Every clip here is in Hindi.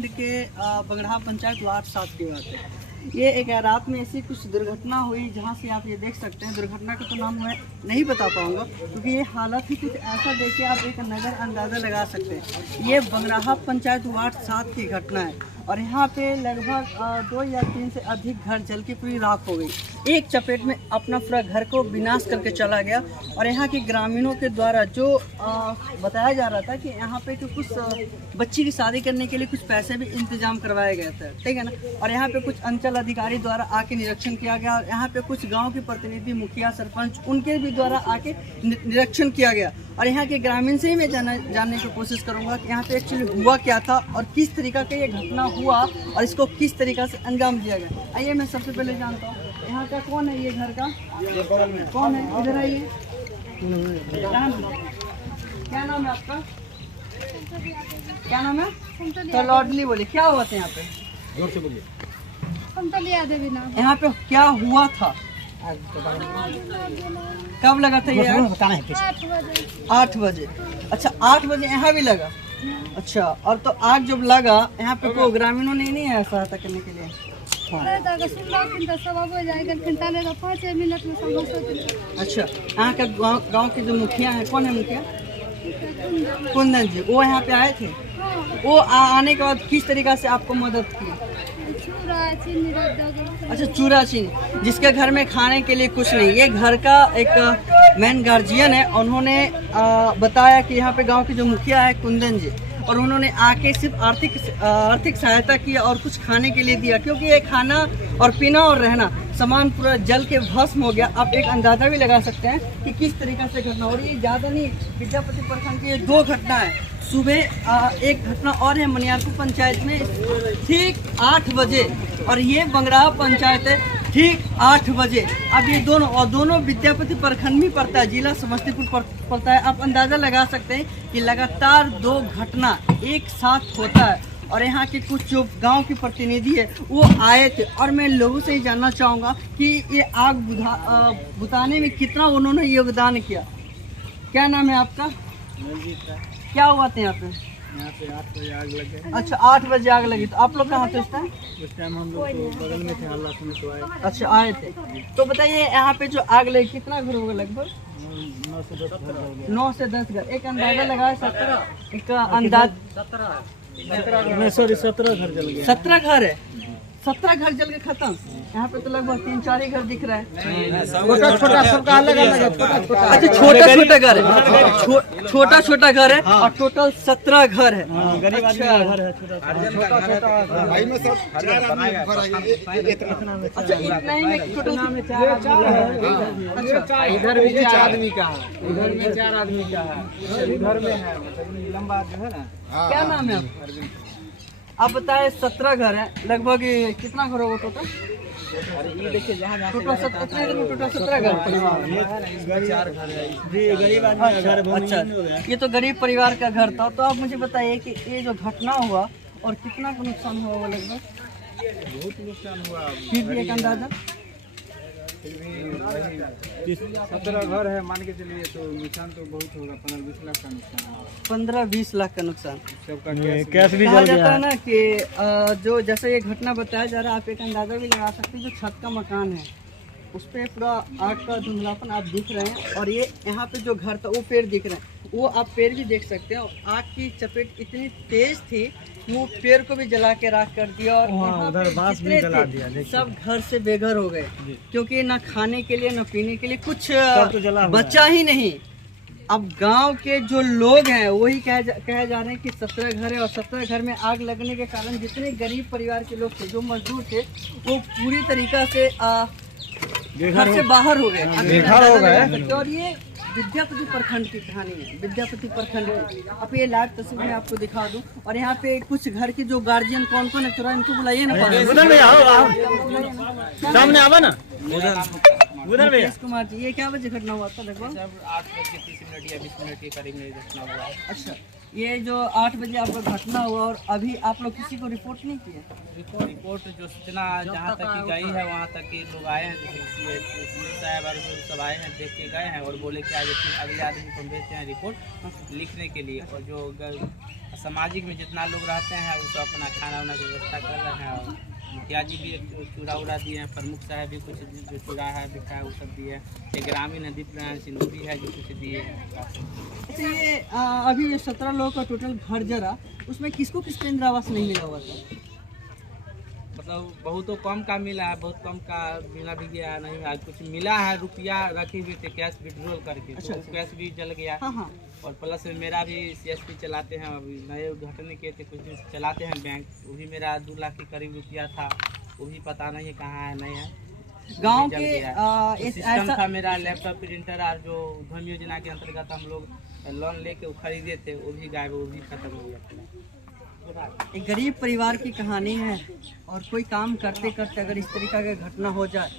प्रखंड के बगड़हा पंचायत वार्ड 7 की बात है। ये एक रात में ऐसी कुछ दुर्घटना हुई जहाँ से आप ये देख सकते हैं। दुर्घटना का तो नाम मैं नहीं बता पाऊंगा क्योंकि ये हालत ही कुछ ऐसा देखिए, आप एक नज़र अंदाज़ा लगा सकते हैं। ये बगड़हा पंचायत वार्ड 7 की घटना है और यहाँ पे लगभग 2 या 3 से अधिक घर जल के पूरी राख हो गई। एक चपेट में अपना पूरा घर को विनाश करके चला गया। और यहाँ के ग्रामीणों के द्वारा जो बताया जा रहा था कि यहाँ पे कुछ बच्ची की शादी करने के लिए कुछ पैसे भी इंतजाम करवाया गया था, ठीक है ना। और यहाँ पे कुछ अंचल अधिकारी द्वारा आके निरीक्षण किया गया और यहाँ पे कुछ गाँव के प्रतिनिधि, मुखिया, सरपंच, उनके भी द्वारा आके निरीक्षण किया गया। और यहाँ के ग्रामीण से ही मैं जानने की कोशिश करूँगा कि यहाँ पे एक्चुअली हुआ क्या था और किस तरीका का ये घटना हुआ और इसको किस तरीका से अंजाम दिया गया। आइए मैं सबसे पहले जानता हूँ यहाँ का कौन है, ये घर का कौन है, इधर आइए। क्या नाम है आपका? क्या नाम है? तो लॉडली बोलिए, क्या हुआ था यहाँ पे? जोर से बोलिए। यहाँ पे क्या हुआ था? कब लगा था ये? 8 बजे। अच्छा, 8 बजे यहाँ भी लगा। अच्छा, और तो आग जब लगा यहाँ पे कोई ग्रामीणों ने नहीं आया सहायता करने के लिए? अच्छा, यहाँ का गांव के जो मुखिया है, कौन है मुखिया? कुंदन जी, वो यहाँ पे आए थे। वो आने के बाद किस तरीका से आपको मदद की? अच्छा, चूरा चीनी, जिसके घर में खाने के लिए कुछ नहीं। ये घर का एक मेन गार्जियन है, उन्होंने बताया कि यहाँ पे गांव के जो मुखिया है कुंदन जी, और उन्होंने आके सिर्फ आर्थिक सहायता की और कुछ खाने के लिए दिया, क्योंकि ये खाना और पीना और रहना सामान पूरा जल के भस्म हो गया। आप एक अंदाजा भी लगा सकते हैं कि किस तरीका से घटना हो रही है। ज़्यादा नहीं, विद्यापति प्रखंड की ये 2 घटना है। सुबह एक घटना और है मनियारपुर पंचायत में ठीक 8 बजे, और ये बगड़हा पंचायत है ठीक 8 बजे। अब ये दोनों विद्यापति प्रखंड में पड़ता है, जिला समस्तीपुर पड़ता है। आप अंदाज़ा लगा सकते हैं कि लगातार 2 घटना एक साथ होता है। और यहाँ के कुछ जो गांव के प्रतिनिधि है वो आए थे, और मैं लोगों से ही जानना चाहूँगा कि ये आग बुझाने में कितना उन्होंने योगदान किया। क्या नाम है आपका? क्या हुआ था यहाँ पे? 8 बजे आग लगे। अच्छा, 8 बजे आग लगी, तो आप लोग कहाँ थे उस टाइम? उस टाइम हम लोग तो बगल में थे, हल्ला सुने तो आए। अच्छा, आए थे। तो बताइए यहाँ पे जो आग लगी कितना घर होगा? लगभग 9 से 10 घर हो गया। 9 से 10 घर। एक अंदाजा लगाया 17, एक अंदाज 17 घर जल गए। 17 घर है। 17 घर जल के खत्म। यहाँ पे तो लगभग 3-4 ही घर दिख रहा है। छोटा छोटा सबका अलग अलग है। अच्छा, छोटा छोटा घर है, छोटा छोटा घर है और टोटल 17 घर है। गरीब आदमी का घर है, छोटा अच्छा, इतना ही में टोटल में 4 अच्छा, इधर भी 4 आदमी का है, इधर में 4 आदमी का है, इधर में है लंबा जो है ना। क्या नाम है आपका? आप बताए 17 घर है। लगभग कितना घर होगा टोटल? ये देखिए जहाँ टोटल 17 घर। गरीब आदमी का घर। अच्छा, ये तो गरीब परिवार का घर था। तो आप मुझे बताइए कि ये जो घटना हुआ और कितना का नुकसान हुआ लगभग? बहुत नुकसान हुआ। फिर भी एक अंदाजा? 17 घर है, मान के चलिए, तो नुकसान तो बहुत होगा। 15-20 लाख का नुकसान है। 15-20 लाख का नुकसान। सबका कैश भी कहा जाता है ना कि जो जैसे ये घटना बताया जा रहा है, आप एक अंदाजा भी लगा सकते हैं। जो छत का मकान है उस पर पूरा आग का धुंधलापन आप दिख रहे हैं, और ये यहाँ पे जो घर था वो पेड़ दिख रहे हैं, वो आप पेड़ भी देख सकते हैं। आग की चपेट इतनी तेज थी वो पेड़ को भी जला के राख कर दिया, और यहाँ पे जितने थे सब घर से बेघर हो गए, क्योंकि ना खाने के लिए ना पीने के लिए कुछ बचा ही नहीं। अब गांव के जो लोग हैं वही कहे जा रहे हैं कि 17 घर है, और 17 घर में आग लगने के कारण जितने गरीब परिवार के लोग थे, जो मजदूर थे, वो पूरी तरीका से घर से बाहर हो गए। और ये विद्यापति प्रखंड की कहानी है, विद्यापति प्रखंड की। अब ये लाइव तस्वीर मैं आपको दिखा दूं। और यहाँ पे कुछ घर के जो गार्जियन कौन है, थोड़ा इनको बुलाइए ना। सामने आवा ना उधर भैया। कुमार जी, ये क्या बजे घटना हुआ था? लगभग 8 बज के 30 मिनट या 20 मिनट के करीब में घटना हुआ है। अच्छा, ये जो 8 बजे आपका घटना हुआ और अभी आप लोग किसी को रिपोर्ट नहीं किया? रिपोर्ट जो सूचना जहाँ तक की गई है वहाँ तक के लोग आए हैं, जैसे सीए साहब और सब आए हैं, देख के गए हैं और बोले कि आज अगले आदमी को भेजते हैं रिपोर्ट लिखने के लिए। और जो सामाजिक में जितना लोग रहते हैं वो सब अपना खाना वाना की व्यवस्था कर रहे हैं। और मुखिया जी भी चूड़ा उड़ा दिए हैं, प्रमुख साहब भी कुछ जो चूड़ा है बिखा है वो सब दिए हैं। एक ग्रामीण है दीप नारायण सिंह भी है जो कुछ दिए हैं। अच्छा, ये अभी 17 लोगों का टोटल घर जरा, उसमें किसको किसको इंदिरा आवास नहीं मिला हुआ था? मतलब बहुत तो कम का मिला है, बहुत कम का मिला भी गया है, नहीं आज कुछ मिला है। रुपया रखे हुए थे कैश विड्रॉल करके, अच्छा, तो कैश भी जल गया। हाँ हाँ। और प्लस में मेरा भी सीएसपी चलाते हैं, अभी नए उद्घाटन किए थे कुछ दिन से चलाते हैं बैंक, वो भी मेरा 2 लाख के करीब रुपया था, वो भी पता नहीं है कहाँ है नहीं है। गांव जल के गया। सिस्टम ऐसा था मेरा लैपटॉप प्रिंटर और जो उद्यम योजना के अंतर्गत हम लोग लोन लेके वो खरीदे थे, वो भी गायब, वो भी खत्म हो गया। एक गरीब परिवार की कहानी है और कोई काम करते करते अगर इस तरीका की घटना हो जाए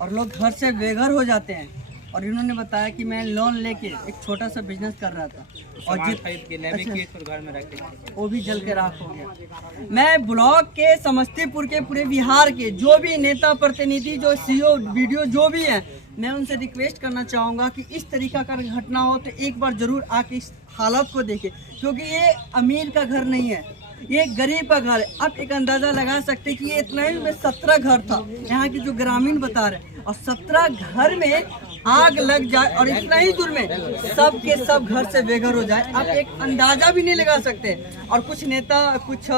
और लोग घर से बेघर हो जाते हैं। और इन्होंने बताया कि मैं लोन लेके एक छोटा सा बिजनेस कर रहा था और खरीद के लेने के फिर घर में रखे, वो भी जल के राख हो गया। मैं ब्लॉक के, समस्तीपुर के, पूरे बिहार के जो भी नेता प्रतिनिधि, जो सीओ वीडियो जो भी हैं, मैं उनसे रिक्वेस्ट करना चाहूँगा कि इस तरीका का घटना हो तो एक बार जरूर आके इस हालत को देखें, क्योंकि ये अमीर का घर नहीं है, ये गरीब का घर है। आप एक अंदाजा लगा सकते हैं कि ये इतना ही में 17 घर था, यहाँ के जो ग्रामीण बता रहे हैं, और 17 घर में आग लग जाए और इतना ही दूर में सब के सब घर से बेघर हो जाए, आप एक अंदाजा भी नहीं लगा सकते। और कुछ नेता, कुछ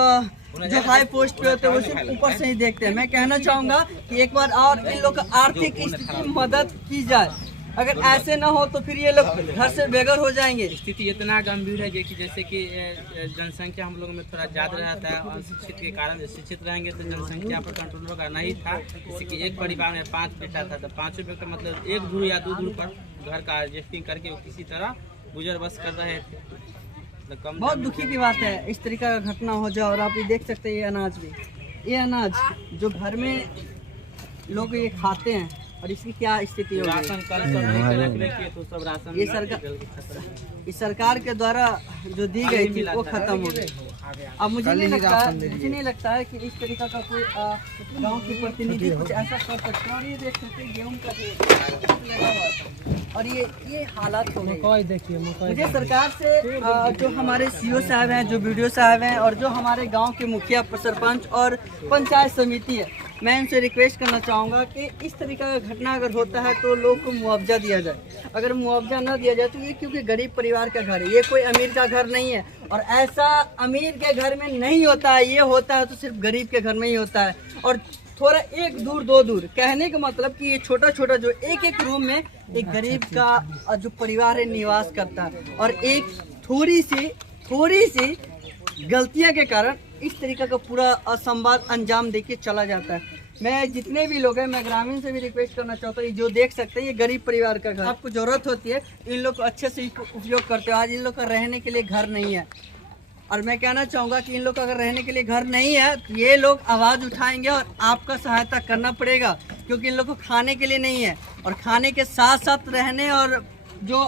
जो हाई पोस्ट पे होते हैं वो सिर्फ ऊपर से ही देखते हैं। मैं कहना चाहूँगा कि एक बार और इन लोग का आर्थिक स्थिति में मदद की जाए। अगर ऐसे ना हो तो फिर ये लोग घर से बेघर हो जाएंगे। स्थिति इतना गंभीर है कि जैसे कि जनसंख्या हम लोग में थोड़ा ज़्यादा रहता है, और शिक्षित के कारण शिक्षित रहेंगे तो जनसंख्या पर कंट्रोल होगा। नहीं था, जैसे कि एक परिवार में 5 बेटा था तो 5 बेटा मतलब 1 धूर या 2 धूर पर घर का एडजस्टिंग करके वो किसी तरह गुजर बस कर रहे थे। बहुत दुखी की बात है इस तरीका का घटना हो जाए। और आप ये देख सकते हैं, ये अनाज भी, ये अनाज जो घर में लोग ये खाते हैं और इसकी क्या स्थिति होगी। राशन कल सब तो सब राशन ये सरकार के द्वारा जो दी गई थी वो खत्म हो गई। अब मुझे नहीं लगता है कि इस तरीका का कोई गांव के प्रतिनिधि कुछ ऐसा कर सकते हैं। और ये देख सकते हैं गेहूं का लगा हुआ था और ये हालात हो गए। देखिए मुझे सरकार से जो हमारे सीओ साहब हैं, जो वीडियो साहब हैं, और जो हमारे गांव के मुखिया, सरपंच और पंचायत समिति है, मैं उनसे रिक्वेस्ट करना चाहूँगा कि इस तरीका का घटना अगर होता है तो लोग को मुआवजा दिया जाए। अगर मुआवजा न दिया जाए तो ये, क्योंकि गरीब परिवार का घर है, ये कोई अमीर का घर नहीं है। और ऐसा अमीर के घर में नहीं होता है, ये होता है तो सिर्फ गरीब के घर में ही होता है। और थोड़ा 1 दूर 2 दूर, कहने का मतलब कि ये छोटा छोटा जो एक रूम में एक गरीब का जो परिवार है निवास करता है। और एक थोड़ी सी गलतियां के कारण इस तरीका का पूरा असंवाद अंजाम देके चला जाता है। मैं जितने भी लोग हैं, मैं ग्रामीण से भी रिक्वेस्ट करना चाहता हूँ, जो देख सकते हैं ये गरीब परिवार का घर, आपको जरूरत होती है इन लोग को अच्छे से उपयोग करते हो। आज इन लोग का रहने के लिए घर नहीं है और मैं कहना चाहूँगा कि इन लोग का अगर रहने के लिए घर नहीं है तो ये लोग आवाज़ उठाएंगे और आपका सहायता करना पड़ेगा, क्योंकि इन लोग को खाने के लिए नहीं है। और खाने के साथ साथ रहने और जो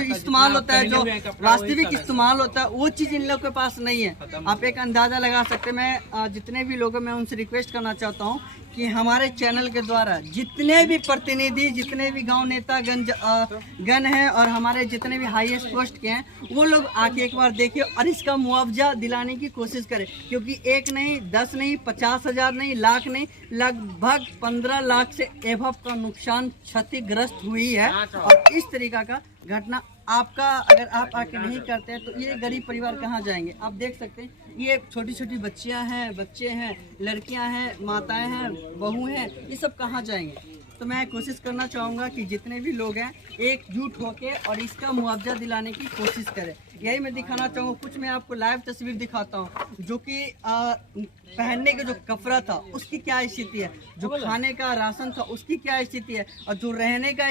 इस्तेमाल होता है, जो वास्तविक इस्तेमाल होता है, वो चीज़ इन लोगों के पास नहीं है। आप एक अंदाज़ा लगा सकते हैं। मैं जितने भी लोग हैं मैं उनसे रिक्वेस्ट करना चाहता हूँ कि हमारे चैनल के द्वारा जितने भी प्रतिनिधि, जितने भी गांव नेता गण हैं और हमारे जितने भी हाईएस्ट पोस्ट के हैं, वो लोग आके एक बार देखिए और इसका मुआवजा दिलाने की कोशिश करें। क्योंकि 1 नहीं, 10 नहीं, 50,000 नहीं, लाख नहीं, लगभग 15 लाख से एबव का नुकसान, क्षतिग्रस्त हुई है। और इस तरीका का घटना आपका अगर आप आके नहीं करते हैं तो ये गरीब परिवार कहाँ जाएंगे। आप देख सकते हैं ये छोटी छोटी बच्चियां हैं, बच्चे हैं, लड़कियां हैं, माताएं हैं, बहू हैं, ये सब कहाँ जाएंगे। तो मैं कोशिश करना चाहूँगा कि जितने भी लोग हैं एकजुट होके और इसका मुआवजा दिलाने की कोशिश करें। यही मैं दिखाना चाहूँगा। कुछ मैं आपको लाइव तस्वीर दिखाता हूँ, जो कि पहनने का जो कपड़ा था उसकी क्या स्थिति है, जो खाने का राशन था उसकी क्या स्थिति है, और जो रहने का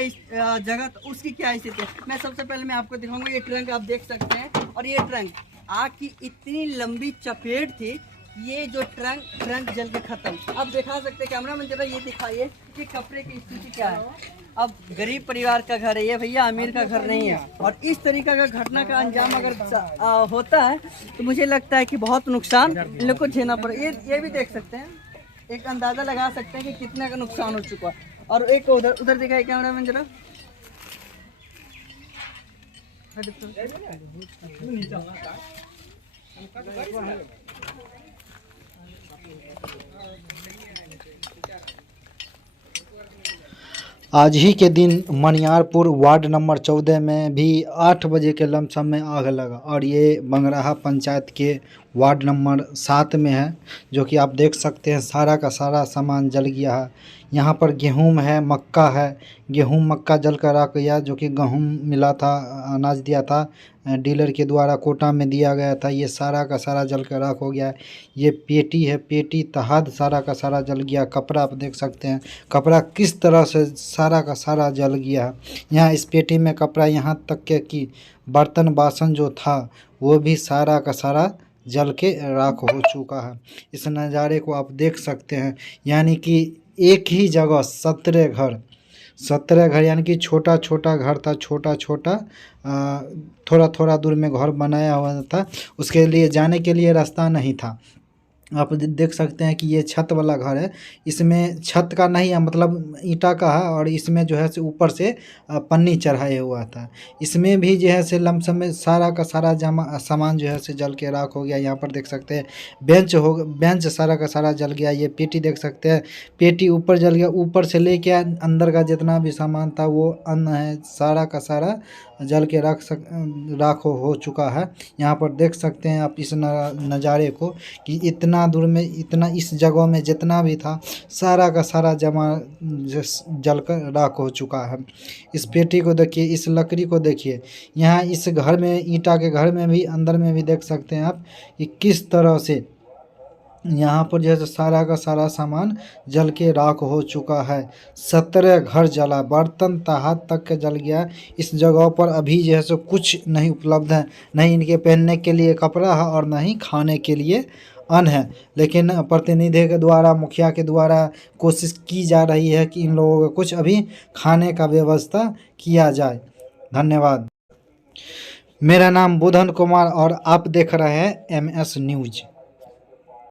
जगह था उसकी क्या स्थिति है। मैं सबसे पहले मैं आपको दिखाऊंगा। ये ट्रंक आप देख सकते हैं, और ये ट्रंक आग की इतनी लंबी चपेट थी ये जो ट्रंक जल के खत्म। अब दिखा सकते हैं कैमरा मैन, जरा ये दिखाइए कि कपड़े की स्थिति क्या है। अब गरीब परिवार का घर है ये भैया, अमीर का घर नहीं है। और इस तरीका का घटना का अंजाम अगर होता है तो मुझे लगता है कि बहुत नुकसान इन लोग को झेलना पड़े। ये भी देख सकते हैं, एक अंदाजा लगा सकते हैं कि कितना का नुकसान हो चुका है। और एक उधर दिखाई कैमरा मैन जरा। आज ही के दिन मनियारपुर वार्ड नंबर 14 में भी 8 बजे के लमसम में आग लगा और ये बंगराहा पंचायत के वार्ड नंबर 7 में है, जो कि आप देख सकते हैं सारा का सारा सामान जल गया है। यहाँ पर गेहूं है, मक्का है, गेहूं मक्का जल कर राख गया, जो कि गेहूं मिला था, अनाज दिया था डीलर के द्वारा, कोटा में दिया गया था, ये सारा का सारा जल कर राख हो गया है। ये पेटी है, पेटी तहत सारा का सारा जल गया। कपड़ा आप देख सकते हैं, कपड़ा किस तरह से सारा का सारा जल गया है। यहाँ इस पेटी में कपड़ा, यहाँ तक के कि बर्तन बासन जो था वो भी सारा का सारा जल के राख हो चुका है। इस नज़ारे को आप देख सकते हैं, यानी कि एक ही जगह 17 घर यानी कि छोटा छोटा घर था, छोटा छोटा थोड़ा थोड़ा दूर में घर बनाया हुआ था, उसके लिए जाने के लिए रास्ता नहीं था। आप देख सकते हैं कि ये छत वाला घर है, इसमें छत का नहीं है, मतलब ईंटा का है, और इसमें जो है से ऊपर से पन्नी चढ़ाया हुआ था। इसमें भी जो है से लमसम में सारा का सारा सामान जो है से जल के राख हो गया। यहाँ पर देख सकते हैं बेंच सारा का सारा जल गया। ये पेटी देख सकते हैं, पेटी ऊपर जल गया, ऊपर से लेके अंदर का जितना भी सामान था वो अन्न है, सारा का सारा जल के राख हो चुका है। यहाँ पर देख सकते हैं आप इस नज़ारे को कि इतना दूर में, इतना इस जगह में जितना भी था सारा का सारा जल कर राख हो चुका है। इस पेटी को देखिए, इस लकड़ी को देखिए, यहाँ इस घर में, ईंटा के घर में भी, अंदर में भी देख सकते हैं आप कि किस तरह से यहाँ पर जो है सारा का सारा सामान जल के राख हो चुका है। 17 घर जला, बर्तन तहात तक के जल गया। इस जगह पर अभी जो है सो कुछ नहीं उपलब्ध है, नहीं इनके पहनने के लिए कपड़ा है और नहीं खाने के लिए अन्न है। लेकिन प्रतिनिधि के द्वारा, मुखिया के द्वारा कोशिश की जा रही है कि इन लोगों को कुछ अभी खाने का व्यवस्था किया जाए। धन्यवाद। मेरा नाम बुधन कुमार और आप देख रहे हैं MS न्यूज़।